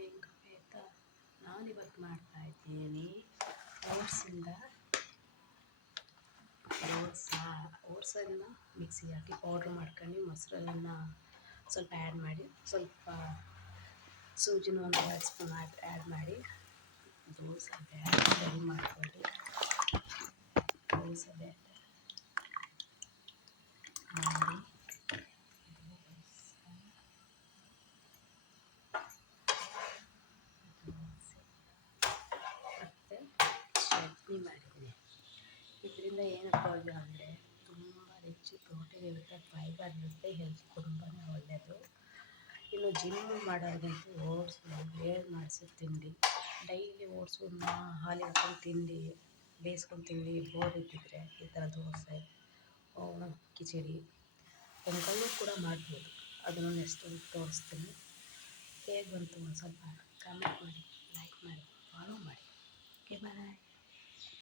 ಹೆಂಗೆ ಆಯಿತಾ. ನಾನಿವತ್ತು ಮಾಡ್ತಾಯಿದ್ದೀನಿ ಓಟ್ಸಿಂದ ಓಟ್ಸನ್ನು ಮಿಕ್ಸಿಗೆ ಹಾಕಿ ಪೌಡ್ರ್ ಮಾಡ್ಕೊಂಡು ಮೊಸರನ್ನ ಸ್ವಲ್ಪ ಆ್ಯಡ್ ಮಾಡಿ, ಸ್ವಲ್ಪ ಸೂಜಿನ ಒಂದು 2 ಸ್ಪೂನ್ ಆ್ಯಡ್ ಮಾಡಿ ದೋಸೆ ಬ್ಯಾಟರ್ ರೆಡಿ ಮಾಡ್ಕೊಳ್ಳಿ. ದೋಸೆ ಬ್ಯಾಟರ್ ಮಾಡಿ ಮತ್ತು ಚಟ್ನಿ ಮಾಡಿದ್ದೀನಿ. ಇದರಿಂದ ಏನು ಉಪಯೋಗ ಅಂದರೆ ತುಂಬ ರಿಚ್ ಪ್ರೋಟೀನ್ ಇರುತ್ತೆ, ಫೈಬರ್ ಇರುತ್ತೆ, ಹೆಲ್ತ್ ತುಂಬಾ ಒಳ್ಳೆಯದು. ಇನ್ನು ಜಿಮ್ ಮಾಡೋರಿಗಂತೂ ಓಟ್ಸು ಬೇರೆ ಮಾಡಿಸಿದ ತಿಂಡಿ, ಡೈಲಿ ಓಟ್ಸನ್ನ ಹಾಲಿಗೆ ಹಾಕೊಂಡು ತಿಂಡಿ ಬೇಯಿಸ್ಕೊಂಡು ತಿಂಡಿ ಬೋರ್ ಇದ್ದಿದ್ರೆ ಈ ಥರ ದೋಸೆ, ಕಿಚಡಿ, ಪೊಂಗಲ್ಲು ಕೂಡ ಮಾಡ್ಬೋದು. ಅದನ್ನು ನೆಕ್ಸ್ಟ್ ತೋರಿಸ್ತೀನಿ. ಹೇಗೆ ಬಂತು ಒಂದು ಸ್ವಲ್ಪ ಕಮೆಂಟ್ ಮಾಡಿ.